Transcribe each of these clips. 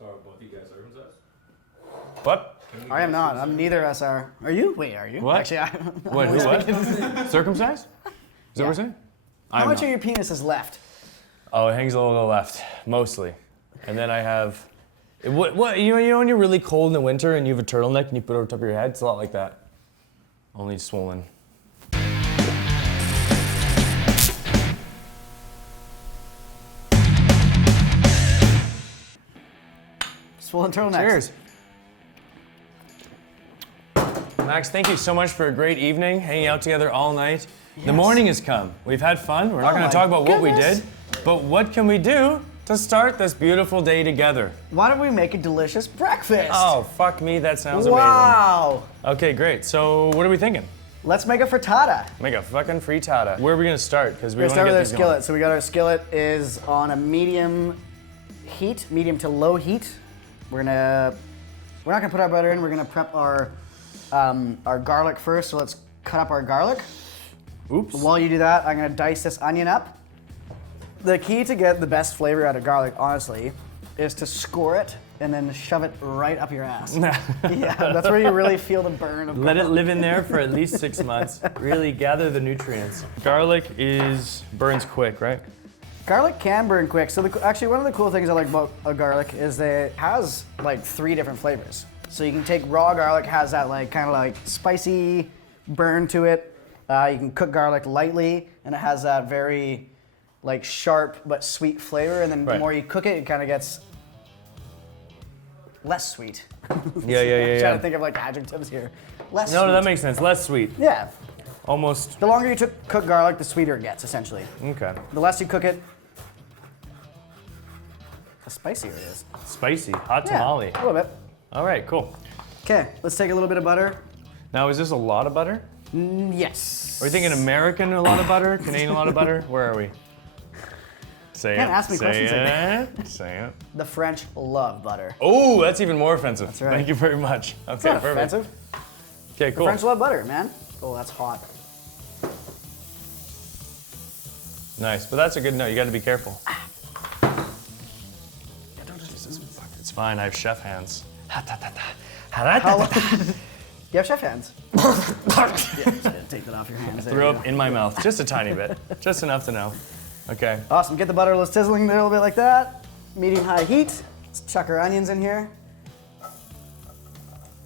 So are both of you guys circumcised? What? I am not. I'm neither of us are. Are you? Wait, are you? What? Actually, What? Who? What? Circumcised? Is that what we're saying? How much of your penis is left? Oh, it hangs a little to the left, mostly. And then I have, what? You know when you're really cold in the winter and you have a turtleneck and you put it over top of your head? It's a lot like that. Only swollen. Swollen turtlenecks. Cheers. Max, thank you so much for a great evening, hanging out together all night. Yes. The morning has come. We've had fun. We're not going to talk about what we did, but what can we do to start this beautiful day together? Why don't we make a delicious breakfast? Oh, fuck me, that sounds wow. amazing. Okay, great. So what are we thinking? Let's make a frittata. Make a fucking frittata. Where are we going to start? Because we want to get with these our skillet. going. So we got our skillet is on a medium heat, medium to low heat. We're not gonna put our butter in. We're gonna prep our garlic first. So let's cut up our garlic. Oops. While you do that, I'm gonna dice this onion up. The key to get the best flavor out of garlic, honestly, is to score it and then shove it right up your ass. Yeah, that's where you really feel the burn of garlic. Let it live in there for at least 6 months. Really gather the nutrients. Garlic burns quick, right? Garlic can burn quick. So actually, one of the cool things I like about a garlic is that it has like 3 different flavors. So you can take raw garlic, has that like kind of like spicy burn to it. You can cook garlic lightly, and it has that very like sharp but sweet flavor. And then the more you cook it, it kind of gets less sweet. Yeah. I'm trying to think of like adjectives here. Less sweet. No, that makes sense. Less sweet. Yeah. Almost. The longer you cook garlic, the sweeter it gets, essentially. Okay. The less you cook it, the spicier it is. Spicy. Hot tamale. A little bit. All right, cool. Okay, let's take a little bit of butter. Now, is this a lot of butter? Yes. Are we thinking American a lot of butter? Canadian a lot of butter? Where are we? Say Can't it. ask me questions like that. Say it. The French love butter. Oh, that's even more offensive. That's right. Thank you very much. Okay, It's not perfect. offensive. Okay, cool. The French love butter, man. Oh, that's hot. Nice, but that's a good note. You got to be careful. It's fine. I have chef hands. You have chef hands. Yeah, just gonna take that off your hands. There Threw you up go. in my mouth, just a tiny bit, just enough to know. Okay. Awesome. Get the butter a little sizzling a little bit like that. Medium-high heat. Let's chuck our onions in here.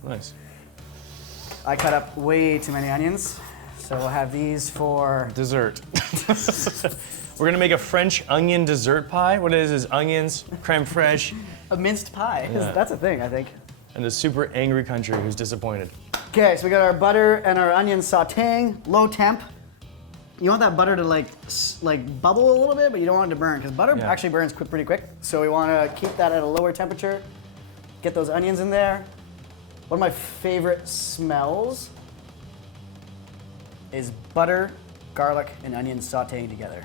Nice. I cut up way too many onions, so we'll have these for Dessert. We're gonna make a French onion dessert pie. What it is onions, creme fraiche, a minced pie. Yeah. That's a thing, I think. and a super angry country who's disappointed. Okay, so we got our butter and our onions sauteing, low temp. You want that butter to like bubble a little bit, but you don't want it to burn, because butter actually burns pretty quick. So we want to keep that at a lower temperature. Get those onions in there. One of my favorite smells is butter, garlic, and onions sauteing together.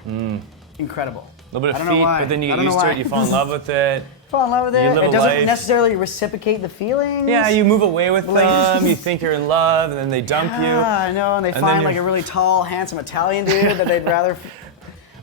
Incredible. A little bit of I don't know feet, why. but then you I get don't know used to why. it, you fall in love with it. Fall in love with it. You live It a doesn't life. necessarily reciprocate the feelings. Yeah, you move away with them, you think you're in love, and then they dump you. Yeah, I know, and they then find you're- like a really tall, handsome Italian dude that they'd rather.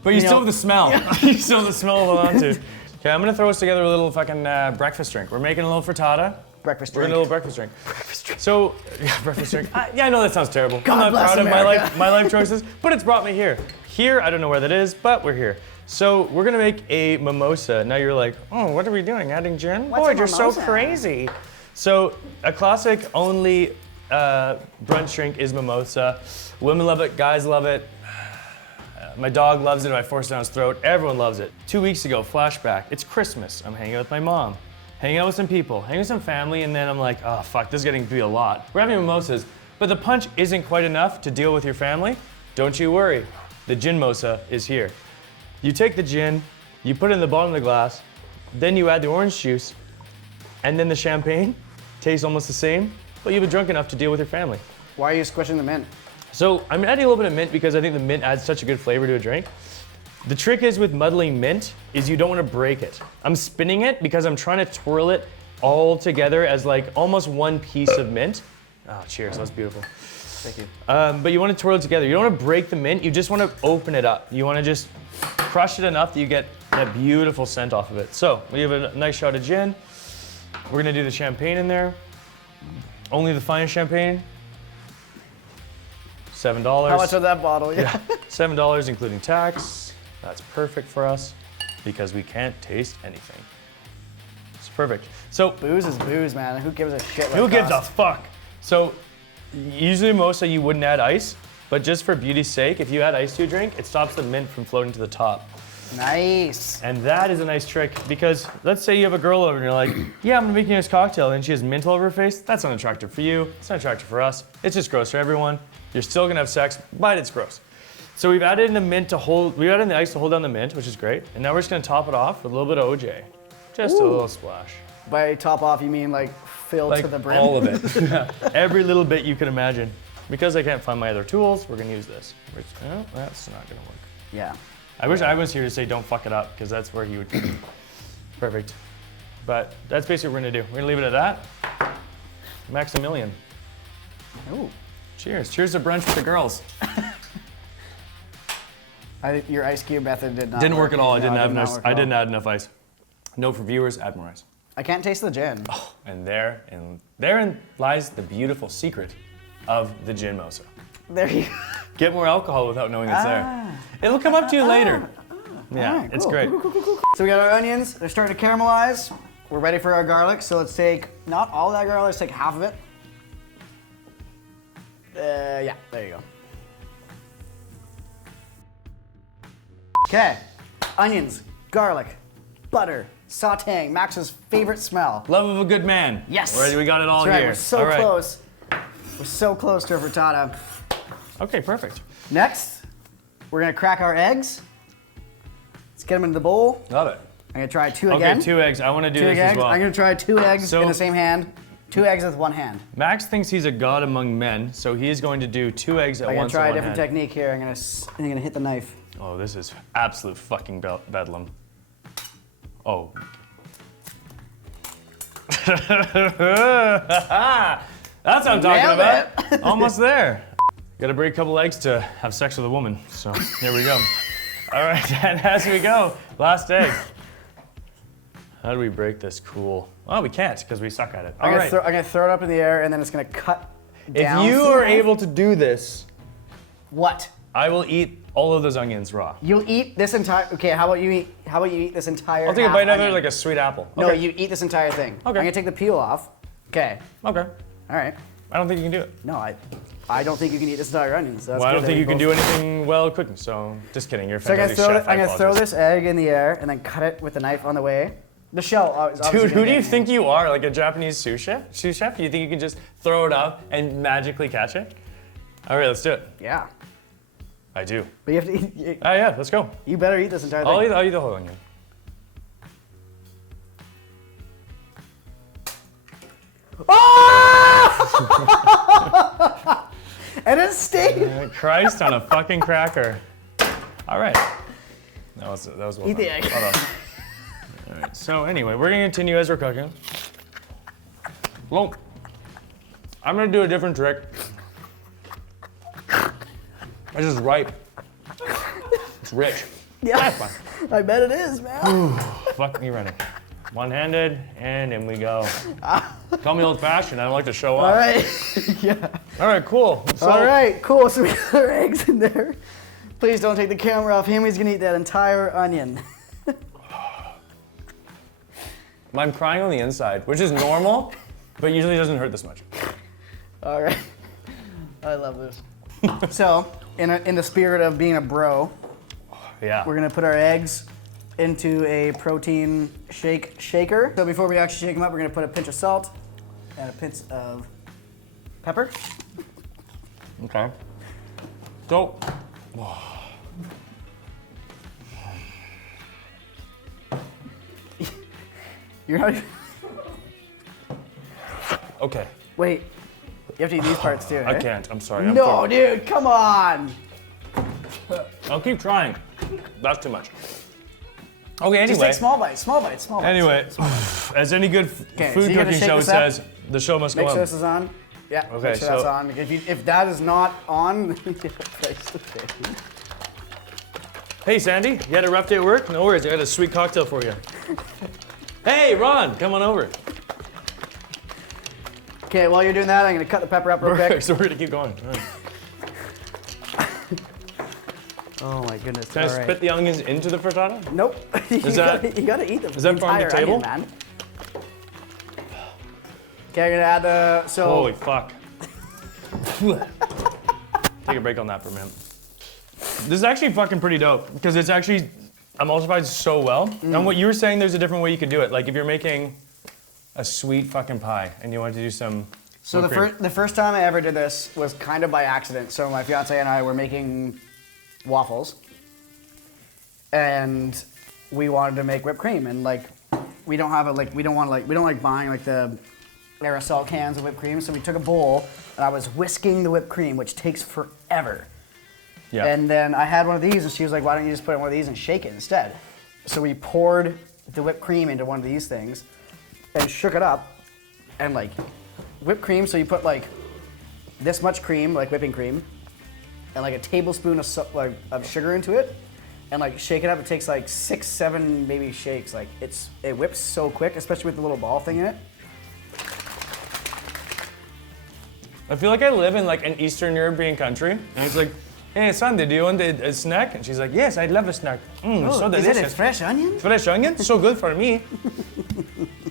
But you still have the smell. You still have the smell to hold on to. Okay, I'm gonna throw us together a little fucking breakfast drink. We're making a little frittata. Breakfast We're drink. gonna do a little breakfast drink. So, yeah, breakfast drink. I know that sounds terrible. God I'm not bless proud of America. my life choices, but it's brought me here. Here, I don't know where that is, but we're here. So we're gonna make a mimosa. Now you're like, oh, what are we doing? Adding gin? What's Boy, a you're so mimosa? crazy. So a classic only brunch drink is mimosa. Women love it, guys love it. My dog loves it, I force it down his throat. Everyone loves it. 2 weeks ago, flashback. It's Christmas. I'm hanging out with my mom, hanging out with some people, hanging with some family, and then I'm like, oh fuck, this is getting to be a lot. We're having mimosas, but the punch isn't quite enough to deal with your family. Don't you worry. The gin mosa is here. You take the gin, you put it in the bottom of the glass, then you add the orange juice, and then the champagne. Tastes almost the same, but you've been drunk enough to deal with your family. Why are you squishing them in? So I'm adding a little bit of mint because I think the mint adds such a good flavor to a drink. The trick is with muddling mint is you don't want to break it. I'm spinning it because I'm trying to twirl it all together as like almost one piece of mint. Oh, cheers, that was beautiful. Thank you. But you want to twirl it together. You don't want to break the mint, you just want to open it up. You want to just crush it enough that you get that beautiful scent off of it. So we have a nice shot of gin. We're gonna do the champagne in there. Only the finest champagne. $7. How much of that bottle? Yeah. $7 including tax. That's perfect for us because we can't taste anything. It's perfect. So Booze is booze, man. Who gives a shit? who gives a fuck? So usually mimosa you wouldn't add ice, but just for beauty's sake, if you add ice to your drink, it stops the mint from floating to the top. Nice. And that is a nice trick because let's say you have a girl over and you're like, yeah, I'm gonna make you this cocktail, and she has mint all over her face. That's not attractive for you. It's not attractive for us. It's just gross for everyone. You're still gonna have sex, but it's gross. So we've added in the mint to hold, we added in the ice to hold down the mint, which is great. And now we're just gonna top it off with a little bit of OJ. Just a little splash. By top off, you mean like filled Like to the brim? all of it. Yeah. Every little bit you can imagine. Because I can't find my other tools, we're gonna use this. Oh, that's not gonna work. Yeah. I wish I was here to say don't fuck it up, because that's where he would be. Perfect. But that's basically what we're gonna do. We're gonna leave it at that. Maximilian. Ooh. Cheers. Cheers to brunch with the girls. Your ice cube method did not Didn't work at all. I No, didn't it have did not enough. work at I all. didn't add enough ice. Note for viewers, add more ice. I can't taste the gin. And therein lies the beautiful secret of the gin mosa. There you Get more alcohol without knowing it's there. It'll come up to you later. Yeah, Alright, it's cool, great. So we got our onions. They're starting to caramelize. We're ready for our garlic. So let's take, not all of that garlic, let's take half of it. Yeah, there you go. Okay, onions, garlic, butter, sauteing, Max's favorite smell. Love of a good man. Yes. We got it all That's right, here. we're so All right. close. We're so close to a frittata. Okay, perfect. Next, we're gonna crack our eggs. Let's get them into the bowl. Love it. I'm gonna try two Okay, again. 2 eggs. I want to do Two this eggs. as well. I'm gonna try 2 eggs So- in the same hand. 2 eggs with 1 hand. Max thinks he's a god among men, so he's going to do 2 eggs at I'm gonna once. try in a one different hand. technique here. I'm gonna hit the knife. Oh, this is absolute fucking bedlam. Oh. That's what I'm talking Nailed about. Almost there. Gotta break a couple eggs to have sex with a woman. So here we go. All right, and as we go, last egg. How do we break this? Cool. Oh, we can't because we suck at it. All right. I'm gonna throw it up in the air and then it's gonna cut If down. you through are the knife. able to do this, What? I will eat all of those onions raw. You'll eat this entire. Okay, how about you eat this entire? I'll take a half bite of it onion? like a sweet apple. No, Okay. you eat this entire thing. Okay. I'm gonna take the peel off. Okay. Okay. All right. I don't think you can do it. No, I don't think you can eat this entire onion. So that's Well, I good don't that think we you can both- do anything well cooking, so just kidding. You're a So I'm fantastic chef. gonna throw apologize. this egg in the air and then cut it with the knife on the way. The shell. Is obviously Dude, who gonna do you get- think you are? Like a Japanese sous chef? Sous chef? You think you can just throw it up and magically catch it? All right, let's do it. Yeah. I do. But you have to eat. Ah, yeah, let's go. You better eat this entire thing. I'll eat the whole onion. And it stayed. Christ on a fucking cracker. All right. That was well Eat the done. egg. Hold on. All right. So anyway, we're gonna continue as we're cooking. Well, I'm gonna do a different trick. This is ripe. It's rich. Yeah. That's fine. I bet it is, man. Fuck me running. One-handed, and in we go. Call me old-fashioned. I don't like to show All off. right. Yeah. All right, cool. So, All right. Cool. So we got our eggs in there. Please don't take the camera off him. He's gonna eat that entire onion. I'm crying on the inside, which is normal, but usually doesn't hurt this much. All right. I love this. So, in the spirit of being a bro, Yeah. we're gonna put our eggs into a protein shaker. So before we actually shake them up, we're gonna put a pinch of salt and a pinch of pepper. Okay. So, You're not. okay. Wait. You have to eat these parts too. I eh? can't. I'm sorry. I'm No, sorry. dude, come on. I'll keep trying. That's too much. Okay, Just anyway. take small bites, small bites, small bites. Anyway, as any good Okay, food so you gotta cooking shake show this up. says, the show must Make go sure on. this is on. Yeah, Okay, make sure that's so- on. If that is not on, then you have a place to be. Hey, Sandy, you had a rough day at work? No worries, I got a sweet cocktail for you. Hey, Ron, come on over. Okay, while you're doing that, I'm gonna cut the pepper up real quick. So we're gonna keep going. All right. Oh my goodness. Can I spit the onions into the frittata? Nope. you gotta eat them. Is that from the table? Onion, man. Okay, I'm gonna add the Holy fuck. Take a break on that for a minute. This is actually fucking pretty dope because it's actually emulsified so well. And what you were saying, there's a different way you could do it. Like if you're making a sweet fucking pie and you want to do some. So the first time I ever did this was kind of by accident. So my fiance and I were making waffles, and we wanted to make whipped cream, and like we don't like buying like the aerosol cans of whipped cream. So we took a bowl and I was whisking the whipped cream, which takes forever. Yeah. And then I had one of these, and she was like, "Why don't you just put in one of these and shake it instead?" So we poured the whipped cream into one of these things and shook it up, and like whipped cream. So you put like this much cream, like whipping cream, and like a tablespoon of sugar into it, and like shake it up. It takes like 6, 7 maybe shakes. Like it whips so quick, especially with the little ball thing in it. I feel like I live in like an Eastern European country, and it's like, "Hey, Sandy, do you want a snack?" And she's like, "Yes, I'd love a snack. So delicious. Is it a fresh onion? Fresh onion, so good for me."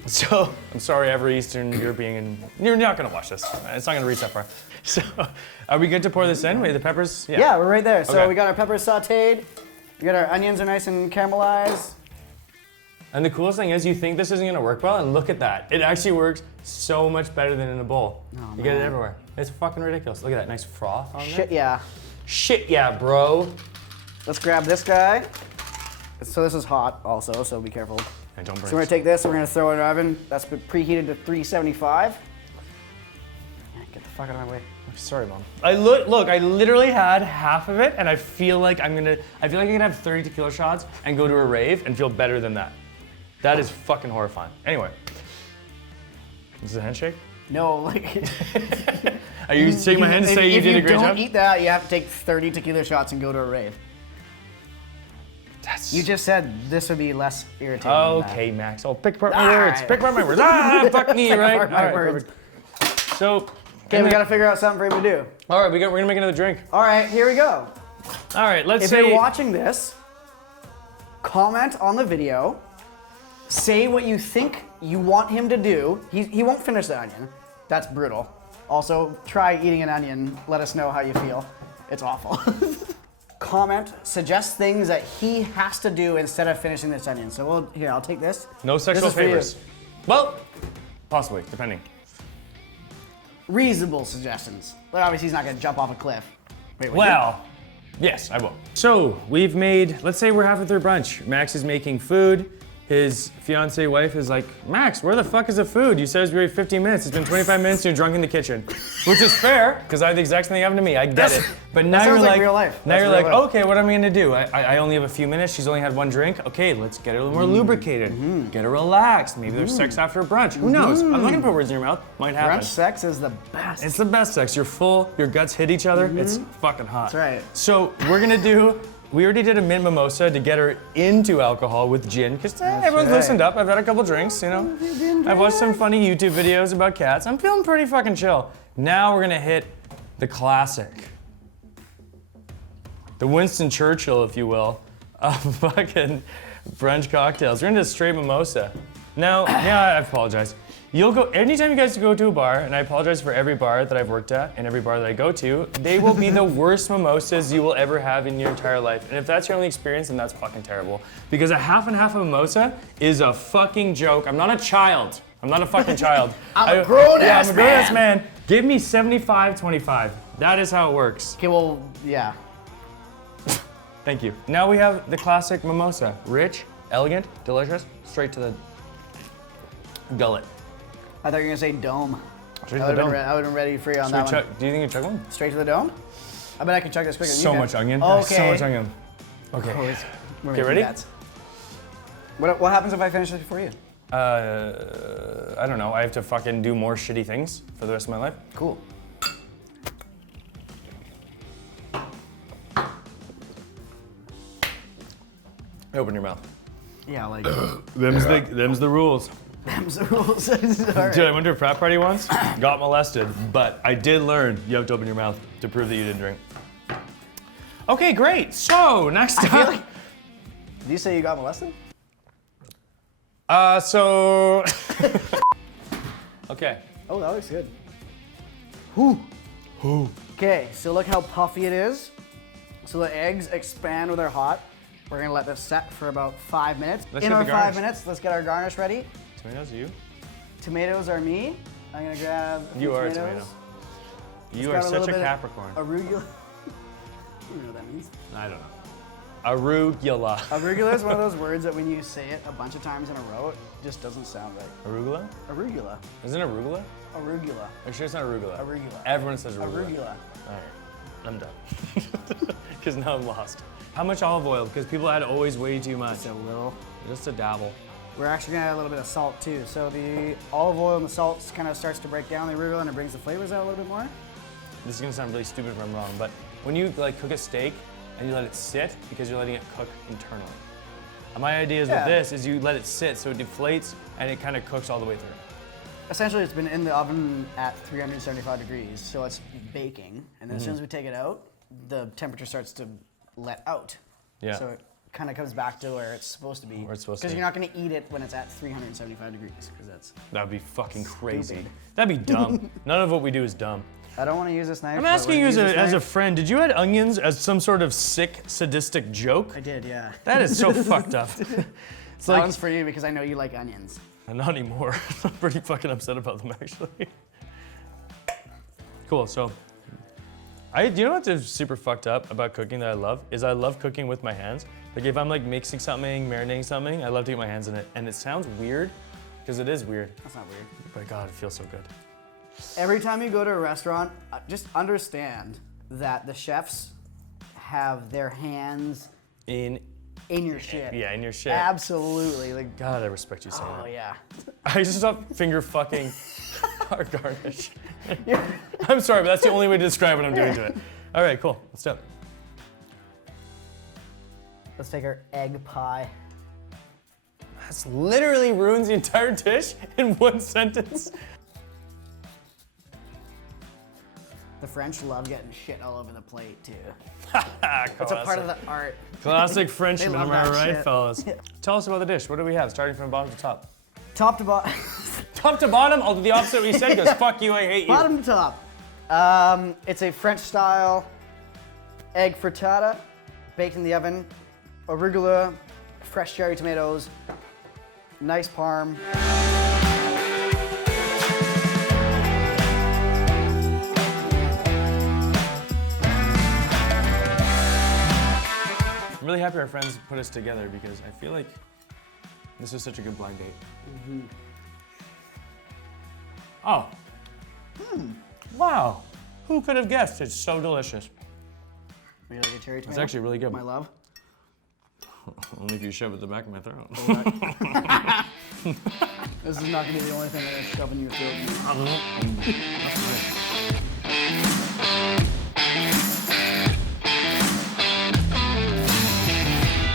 So, I'm sorry, every Eastern European, you're not gonna watch this. It's not gonna reach that far. So, are we good to pour this in? Wait, the peppers? Yeah, we're right there. So Okay. we got our peppers sauteed. We got our onions are nice and caramelized. And the coolest thing is, you think this isn't gonna work well, and look at that. It actually works so much better than in a bowl. You get it everywhere. It's fucking ridiculous. Look at that nice froth on there. Shit, yeah. Shit, yeah, bro. Let's grab this guy. So this is hot also, so be careful. And don't burn. So we're gonna take this, we're gonna throw it in our oven. That's been preheated to 375. Get the fuck out of my way. Sorry, Mom. I literally had half of it, and I feel like I can have 30 tequila shots and go to a rave and feel better than that. That is fucking horrifying. Anyway. Is this a handshake? No, like. Are you shaking my hand to say you did a great If you job? don't eat that, you have to take 30 tequila shots and go to a rave. You just said this would be less irritating. Okay, Max. I'll pick apart my words. Pick apart my words. Ah, fuck me, right? apart my words. Perfect. So. Okay, we gotta figure out something for him to do. All right, we're gonna make another drink. All right, here we go. All right, let's If say. you're watching this, comment on the video. Say what you think you want him to do. He won't finish the onion. That's brutal. Also, try eating an onion. Let us know how you feel. It's awful. Comment, suggest things that he has to do instead of finishing this onion. So here, I'll take this. No sexual This is for you. favors. Well, possibly, depending. Reasonable suggestions. But obviously he's not gonna jump off a cliff. Wait, what? Well, yes, I will. So we've made, let's say we're halfway through brunch. Max is making food. His fiance wife is like, "Max, where the fuck is the food? You said it was going to be 15 minutes. It's been 25 minutes and you're drunk in the kitchen." Which is fair, because I had the exact same thing happen to me. I get it. But now you're sounds like like, real life. now That's you're real like, life. okay, what am I gonna do? I only have a few minutes. She's only had one drink. Okay, let's get her a little more lubricated. Get her relaxed. Maybe there's sex after brunch. Who knows? I'm not gonna put words in your mouth. Might happen. Brunch sex is the best. It's the best sex. You're full, your guts hit each other. It's fucking hot. That's right. So we're gonna do, we already did a mint mimosa to get her into alcohol with gin, because everyone's right. loosened up. I've had a couple drinks, you know. I've watched some funny YouTube videos about cats. I'm feeling pretty fucking chill. Now we're gonna hit the classic. The Winston Churchill, if you will, of fucking brunch cocktails. We're into straight mimosa. Now, yeah, I apologize. You'll go, anytime you guys go to a bar, and I apologize for every bar that I've worked at and every bar that I go to, they will be the worst mimosas you will ever have in your entire life. And if that's your only experience, then that's fucking terrible. Because a half and half of mimosa is a fucking joke. I'm not a child. I'm not a fucking child. I'm a grown-ass Yeah, I'm a grown-ass man. man. Give me 75-25. That is how it works. Okay, well, yeah. Thank you. Now we have the classic mimosa. Rich, elegant, delicious, straight to the gullet. I thought you were gonna say dome. Straight I to the would dome. have been ready for you on that one. Do you think you chug one? Straight to the dome? I bet I can chug this quicker than So you much can. onion. Okay. So much onion. Okay. We're Get making ready? bets. What happens if I finish this before you? I don't know. I have to fucking do more shitty things for the rest of my life. Cool. Open your mouth. Yeah, like. Them's the rules. Them's the rules. All right. Dude, I went to a frat party once, got molested, but I did learn you have to open your mouth to prove that you didn't drink. Okay, great. So, next up. Did you say you got molested? Okay. Oh, that looks good. Whew. Okay, so look how puffy it is. So the eggs expand when they're hot. We're gonna let this set for about 5 minutes. Let's In get our the 5 garnish. minutes, let's get our garnish ready. Tomatoes, you? Tomatoes are me. I'm gonna grab a few You are a tomatoes. tomato. You Let's are grab such little a bit of Capricorn. Arugula. You know what that means. I don't know. Arugula. Arugula is one of those words that when you say it a bunch of times in a row, it just doesn't sound right. Arugula? Arugula. Isn't it arugula? Arugula. Are you sure it's not arugula? Arugula. Everyone says arugula. Arugula. Alright, I'm done. Because now I'm lost. How much olive oil? Because people add always way too much. Just a little. Just a dabble. We're actually gonna add a little bit of salt too. So the olive oil and the salt kind of starts to break down the arugula and it brings the flavors out a little bit more. This is gonna sound really stupid if I'm wrong, but when you like cook a steak and you let it sit because you're letting it cook internally. And my idea is with Yeah. this is you let it sit so it deflates and it kind of cooks all the way through. Essentially, it's been in the oven at 375 degrees, so it's baking. And then as soon as we take it out, the temperature starts to let out. Yeah. So it kind of comes back to where it's supposed to be. Where it's supposed to Because be. you're not going to eat it when it's at 375 degrees, because that's. That'd be fucking crazy. Stupid. That'd be dumb. None of what we do is dumb. I don't want to use this knife. I'm but asking we're you gonna use as this a knife. friend, did you add onions as some sort of sick, sadistic joke? I did, yeah. That is so fucked up. It's That like, one's for you because I know you like onions. not anymore. I'm pretty fucking upset about them actually. Cool, so, do you know what's super fucked up about cooking that I love? Is I love cooking with my hands. Like if I'm like mixing something, marinating something, I love to get my hands in it. And it sounds weird, because it is weird. That's not weird. But God, it feels so good. Every time you go to a restaurant, just understand that the chefs have their hands In in your shit. Yeah, in your shit. Absolutely. Like, God, I respect you saying oh that. yeah. I just stopped finger fucking our garnish. I'm sorry, but that's the only way to describe what I'm doing to it. All right, cool. Let's do it. Let's take our egg pie. That's literally ruins the entire dish in one sentence. The French love getting shit all over the plate too. That's It's a part of the art. Classic Frenchman, They love am I that right, shit. fellas? Tell us about the dish. What do we have, starting from bottom to top? Top to bottom. Top to bottom? I'll do the opposite of what you said, because fuck you, I hate you. Bottom to top. It's a French style egg frittata, baked in the oven, arugula, fresh cherry tomatoes, nice parm. I'm really happy our friends put us together because I feel like this is such a good blind date. Oh. Wow. Who could have guessed? It's so delicious. You like a cherry tomato? It's actually really good. My love. Only if you shove it in the back of my throat. This is not gonna be the only thing that I shove in your throat.